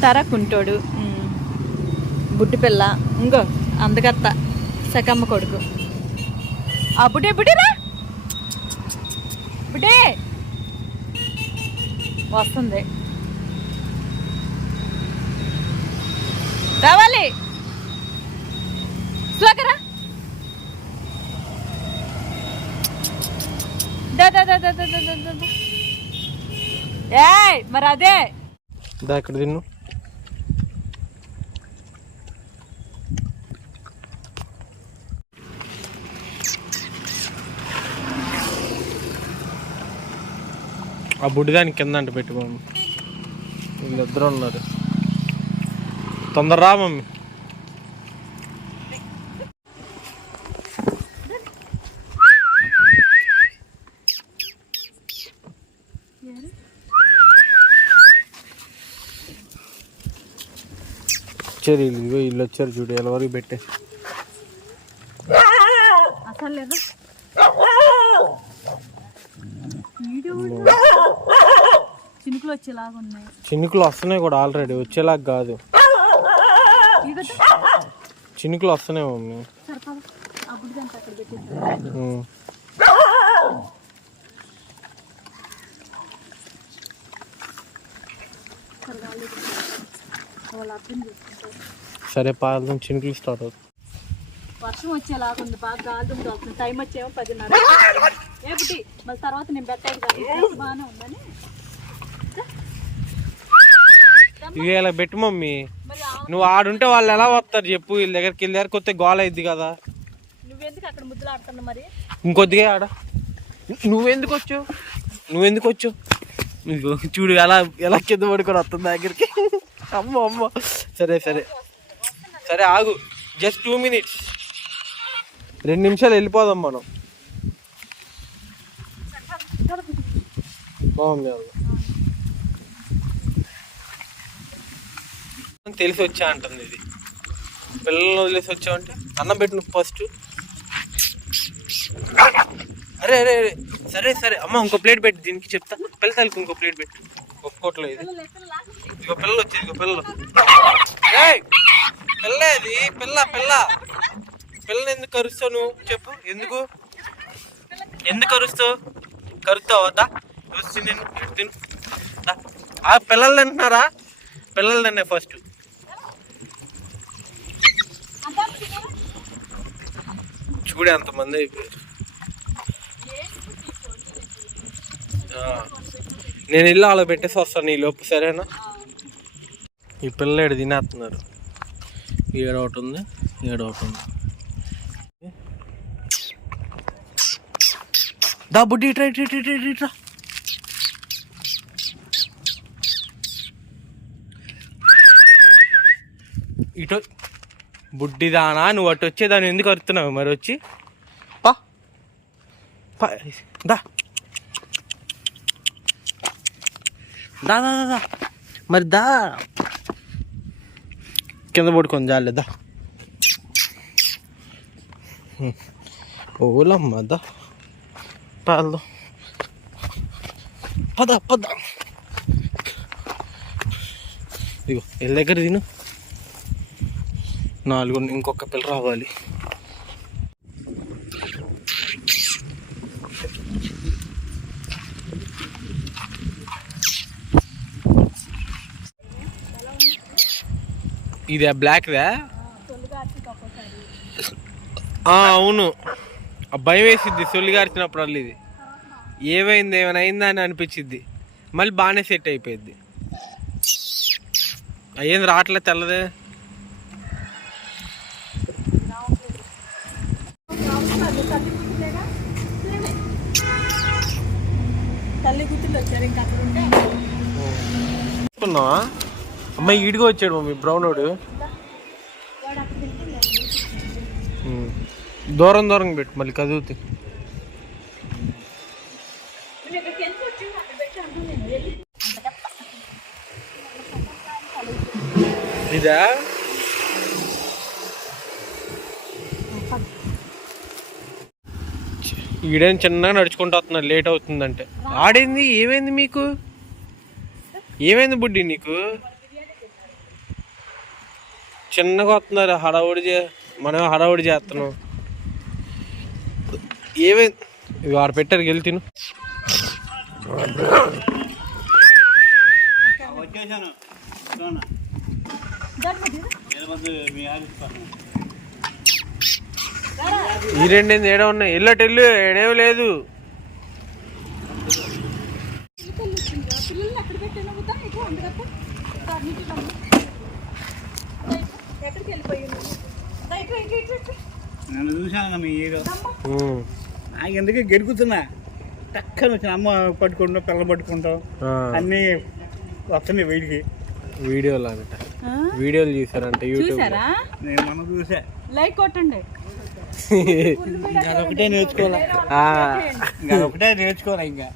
కుంటారా కుంటోడు? బుడ్డి పిల్ల. ఇంకో అందుకత్త. సకమ్మ కొడుకు. అప్పుడే బుడేరా బుడే వస్తుంది. రావాలి. స్లోకరా ఏ మరి అదే. ఇక్కడ తిన్ను. ఆ బుడ్డిదానికి కింద అంట పెట్టుకోండి. వీళ్ళిద్దరు ఉన్నారు. తొందర రా మమ్మీ. వచ్చారు వీళ్ళు ఇదిగో వీళ్ళు వచ్చారు చూడు ఎలా వరకు పెట్టే. అసలు లేదు? చినుకులు వచ్చేలాగా ఉన్నాయి. చినుకులు వస్తున్నాయి కూడా ఆల్రెడీ వచ్చేలాగా కాదు. చినుకులు వస్తున్నాయి మమ్మీ. సరే పాదం. చినుకులు స్టార్ట్ అవుతుంది వర్షం వచ్చేలాగా ఉంది బాగా గాలి వస్తుంది టైం వచ్చేమో పదిన్నర. ఏమిటి మళ్ళీ తర్వాత నేను కదా బాగానే ఉందని ఇలా పెట్టు మమ్మీ. నువ్వు ఆడుంటే వాళ్ళు ఎలా వస్తారు చెప్పు వీళ్ళ దగ్గరికి వెళ్ళి దగ్గర కొత్త గోల అయింది కదా. నువ్వెందుకు అక్కడ ముద్దులు ఆడుతున్నావు మరి? ఇంకొద్దిగా ఆడ. నువ్వెందుకు వచ్చావు? నువ్వెందుకు వచ్చావు? ఇదిగో చూడు ఎలా ఎలా కింద పడుకొని వస్తుంది దగ్గరికి. అమ్మ అమ్మ. సరే సరే. సరే ఆగు. జస్ట్ టూ మినిట్స్ రెండు నిమిషాలు వెళ్ళిపోదాం మనం. బాగుంది. తెలిసి వచ్చా అంటుంది ఇది. పిల్లల్ని వదిలేసి వచ్చావంటే అన్నం పెట్టిన నువ్వు ఫస్ట్ అరే అరే అరే సరే సరే అమ్మ ఇంకో ప్లేట్ పెట్టి దీనికి చెప్తా. పిల్లలకి ఇంకో ప్లేట్ పెట్టు. ఒప్పుకోట్లో ఇది. ఇదిగో పిల్లలు వచ్చి ఇదిగో పిల్లలు పిల్ల ఇది పిల్ల పిల్ల. పిల్లని ఎందుకు కరుస్తావు నువ్వు? చెప్పు ఎందుకు? ఎందుకు కరుస్తావు? కరుస్తావు? వద్దా వచ్చి నేను తిను. ఆ పిల్లలు తింటున్నారా పిల్లలు తిన్నాయి ఫస్ట్ చూడే అంతమంది అయిపోయారు. నేను ఇల్లు అలా పెట్టేసి వస్తాను ఈ లోపు సరేనా? ఈ పిల్లలు తినేస్తున్నారు. ఈడ ఒకటి ఉంది ఈడ ఒకటి ఉంది. దా బుడ్డి ఇట్రా ఇట్రా ఇట్రా ఇట్రా, ఇట్రా ఇటు బుడ్డిదానా? నువ్వు అటు వచ్చేదాన్ని ఎందుకు అరుతున్నావు మరి వచ్చి. పా. దా. దా దా మరి దా. కింద పడుకొని జాలే దా. ఓలమ్మ దా. పాలు పద పద. ఇగో వీళ్ళ దగ్గర తిను. నాలుగు ఇంకొక పిల్ల రావాలి. ఇది బ్లాక్దా? అవును. ఆ భయం వేసిద్ది. సొల్లి గార్చినప్పుడు అల్లు ఇది. ఏమైంది? ఏమైనా అయిందా అని అనిపించిద్ది. మళ్ళీ బాగానే సెట్ అయిపోయింది అయ్యింది రావట్లే తెల్లదే. తల్లి గుర్తులు వచ్చారు ఇంకా అక్కడ ఉంటే అమ్మాయి ఈడిగా వచ్చాడు మమ్మీ బ్రౌనోడు. వాడు. దూరం దూరం పెట్టు మళ్ళీ కదువుతాయి నువ్వు ఇక్కడికి ఎందుకు వచ్చింది అక్కడ పెట్టి అంటూ నేను వెళ్ళి ఇదా ఈడేం చిన్నగా నడుచుకుంటూ వస్తున్నాడు లేట్ అవుతుందంటే. ఆడేంది ఏమైంది మీకు? ఏమైంది బుడ్డి నీకు? చిన్నగా వస్తున్నారు హడావుడి చే మనం హడావుడి చేస్తున్నాం. ఏమే ఇవి ఆడ పెట్టారు వెళ్ళి తిను. వచ్చేసాను. ఈ రెండేంది ఏడో ఉన్నాయి. ఎల్లటి ఎల్లు ఏడేవి లేదు. నన్ను చూశాను మీ ఉమ్. నాకు ఎందుకు గెలుకుతున్నా టక్కన వచ్చిన అమ్మ పట్టుకుంటాం పిల్లలు పట్టుకుంటాం అన్నీ వస్తున్నాయి వీడికి. వీడియోలు అంట. వీడియోలు చూసారంట యూట్యూబ్ నేను మనం చూసా లైక్ కొట్టండి. అదొకటే నేర్చుకోవాలి? ఆ, ఇంకా అదొకటే నేర్చుకోవాలి ఇంకా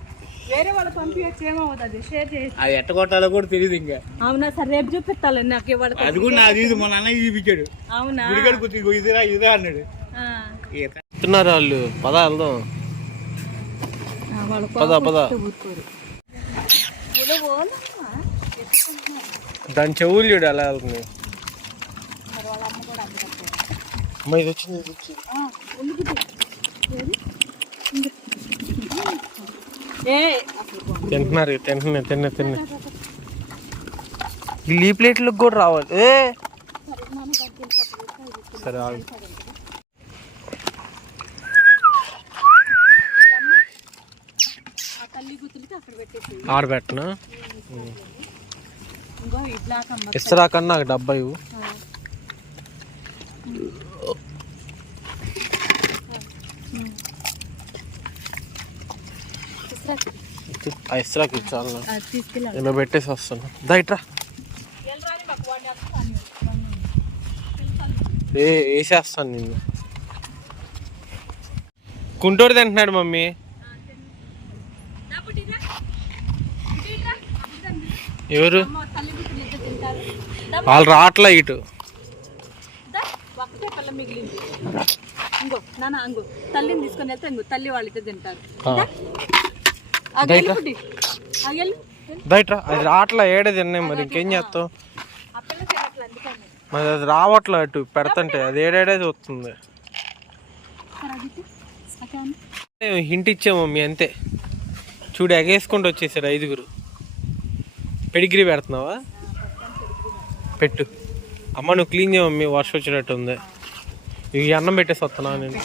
వేరే వాళ్ళు పంపించచ్చు ఏమవుతుంది? షేర్ చేయొచ్చు అది ఎట్ట కొట్టాలో కూడా తెలియదు ఇంకా అవునా సరే రేపు చూపిస్తాలే నాకు ఇవాళ అది కూడా నాకు తెలియదు మన అన్నయ్య చూపించాడు. అవునా? ఇదిరా ఇదిరా అన్నాడు. చెప్తున్నారు వాళ్ళు? పద వెళ్దాం. పద పద. దాని చెవులు చూడు ఎలా వెళ్తుంది మరి వాళ్ళ అమ్మ కూడా అక్కడ అమ్మ ఇది? వచ్చింది ఇది వచ్చింది. తింటున్నారు తింటున్నా తిన్న తిన్న. ఈ ప్లేట్లకు కూడా రావాలి. ఏ! సరే ఆగు. ఆడబెట్టనా? ఇస్తరా కన్నా డబ్బా ఇవ్వు. ఇస్తరాకి ఇచ్చాను తీసుకెళ్ళాలి ఇలా పెట్టేసి వస్తాను దయట్రా ఏ వేసేస్తాను నిన్ను. కుంటూరు తింటున్నాడు మమ్మీ. ఎవరు? వాళ్ళు రావట్లే ఇటు. మిగిలింది. ఇంకో నాన్న అంగు తల్లిని తీసుకొని వెళ్తే ఇంకో తల్లి తింటారు. దయట్రా అది రావట్లే ఏడే తిన్నాయి మరి? ఇంకేం చేస్తావు? మరి అది రావట్లే అటు పెడతంటే అది ఏడేడే వస్తుంది. హింట్ ఇచ్చాము మమ్మీ అంతే. చూడు ఎగేసుకుంటూ వచ్చేసారు ఐదుగురు. పెడిగ్రీ పెడుతున్నావా? పెట్టు. అమ్మ నువ్వు క్లీన్ చేయమమ్మీ వర్షం వచ్చినట్టు ఉంది ఇవి అన్నం పెట్టేసి వస్తున్నా నేను.